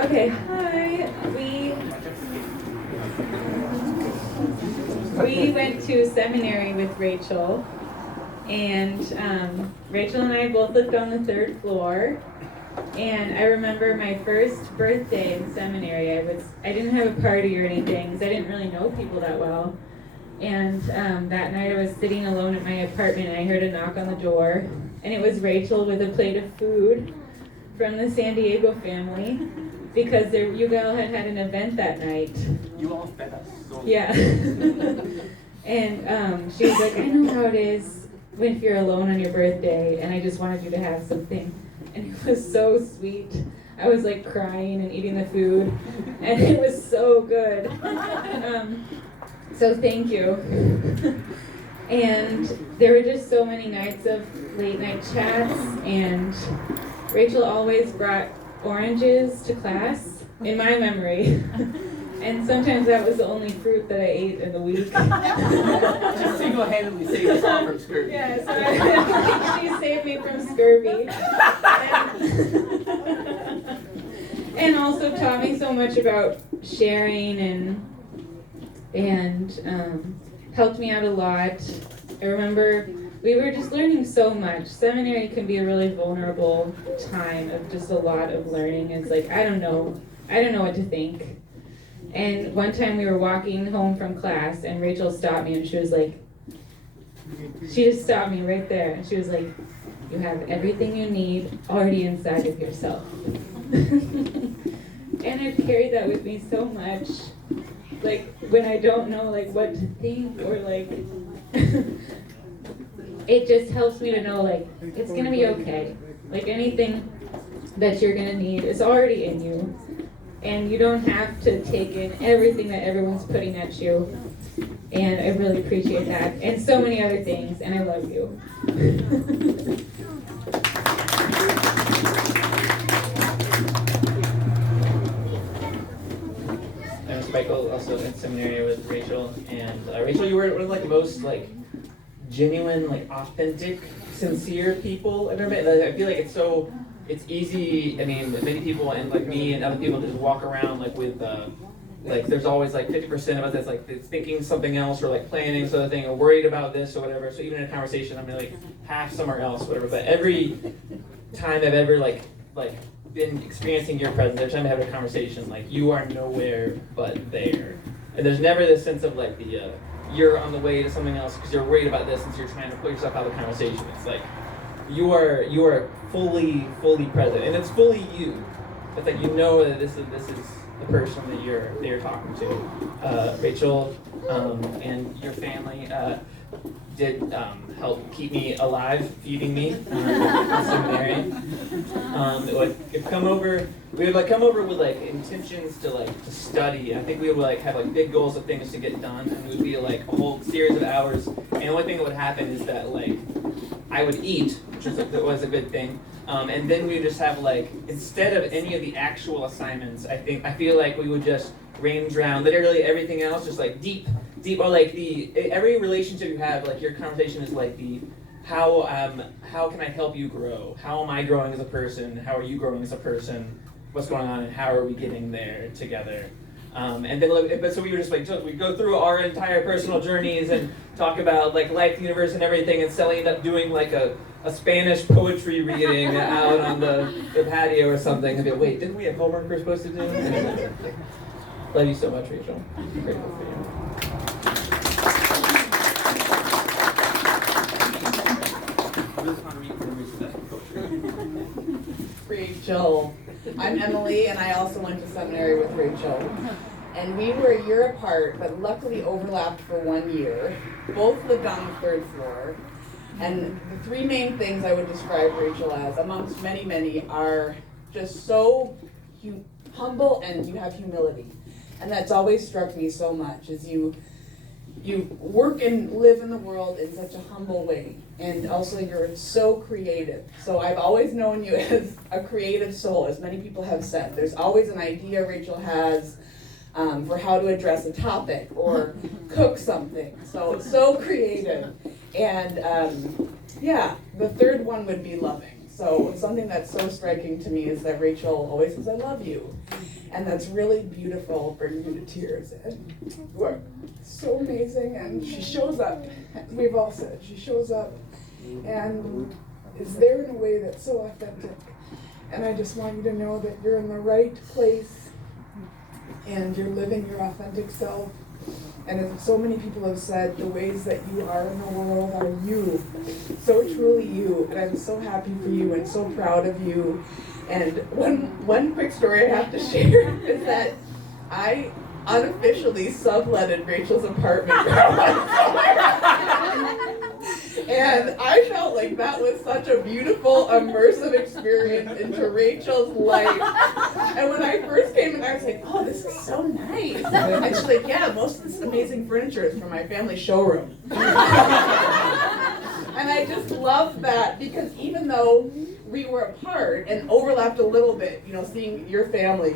Okay, hi. We went to seminary with Rachel, and Rachel and I both lived on the third floor. And I remember my first birthday in seminary. I didn't have a party or anything because I didn't really know people that well. And that night I was sitting alone at my apartment and I heard a knock on the door. And it was Rachel with a plate of food from the San Diego family because you all had an event that night. You all fed us. So yeah. And she was like, I know how it is if you're alone on your birthday, and I just wanted you to have something. And it was so sweet. I was like crying and eating the food, and it was so good. So thank you. And there were just so many nights of late night chats, and Rachel always brought oranges to class, in my memory. And sometimes that was the only fruit that I ate in the week. Just single-handedly saved us all from scurvy. Yeah, so she saved me from scurvy. And also taught me so much about sharing and helped me out a lot. I remember we were just learning so much. Seminary can be a really vulnerable time of just a lot of learning. It's like, I don't know what to think. And one time we were walking home from class and Rachel stopped me and she just stopped me right there and she was like, you have everything you need already inside of yourself. And I've carried that with me so much. Like when I don't know like what to think or like it just helps me to know like it's gonna be okay. Like anything that you're gonna need is already in you. And you don't have to take in everything that everyone's putting at you. And I really appreciate that. And so many other things. And I love you. I'm Michael, also in seminary with Rachel. And Rachel, you were one of like the most like genuine, like authentic, sincere people I've ever met. I feel like it's easy. I mean, many people and like me and other people just walk around like with like there's always like 50% of us that's like it's thinking something else or like planning some other thing or worried about this or whatever. So even in a conversation, I'm like half somewhere else, whatever. But every time I've ever like been experiencing your presence, every time I have a conversation, like you are nowhere but there, and there's never this sense of like the you're on the way to something else because you're worried about this and so you're trying to pull yourself out of the conversation. It's like you are fully present, and it's fully you. It's like you know that this is the person that you're talking to. Rachel and your family did help keep me alive, feeding me in seminary. We would come over with like intentions to study. I think we would like have like big goals of things to get done, and it would be like a whole series of hours. And the only thing that would happen is that like I would eat, which was a good thing. And then we would just have like, instead of any of the actual assignments, I feel like we would just range around literally everything else, just like deep, or like every relationship you have, like your conversation is like how can I help you grow? How am I growing as a person? How are you growing as a person? What's going on and how are we getting there together? And then, but so we were just like, we go through our entire personal journeys and talk about like life, the universe, and everything, and Sally ended up doing like a Spanish poetry reading out on the patio or something. And be like, wait, didn't we have homework we're supposed to do? Love you so much, Rachel. I'm grateful for you. Rachel. I'm Emily, and I also went to seminary with Rachel. And we were a year apart, but luckily overlapped for 1 year. Both lived on the third floor. And the three main things I would describe Rachel as, amongst many, many, are just so humble and you have humility. And that's always struck me so much, is you work and live in the world in such a humble way. And also you're so creative. So I've always known you as a creative soul, as many people have said. There's always an idea Rachel has for how to address a topic or cook something. So creative. And yeah, the third one would be loving. So something that's so striking to me is that Rachel always says, I love you. And that's really beautiful, brings me to tears. And you are so amazing, and she shows up. We've all said, she shows up and is there in a way that's so authentic. And I just want you to know that you're in the right place and you're living your authentic self. And as so many people have said, the ways that you are in the world are you. So truly you. And I'm so happy for you and so proud of you. And one quick story I have to share is that I unofficially subletted Rachel's apartment. And I felt like that was such a beautiful, immersive experience into Rachel's life. And when I first came in, I was like, oh, this is so nice. And she's like, yeah, most of this amazing furniture is from my family showroom. And I just love that, because even though we were apart and overlapped a little bit, you know, seeing your family,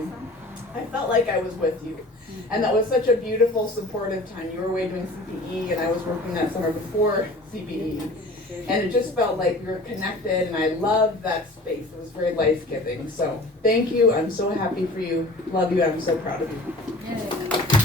I felt like I was with you. And that was such a beautiful, supportive time. You were away doing CPE, and I was working that summer before CPE. And it just felt like we were connected, and I loved that space. It was very life-giving. So thank you. I'm so happy for you. Love you. I'm so proud of you. Yay.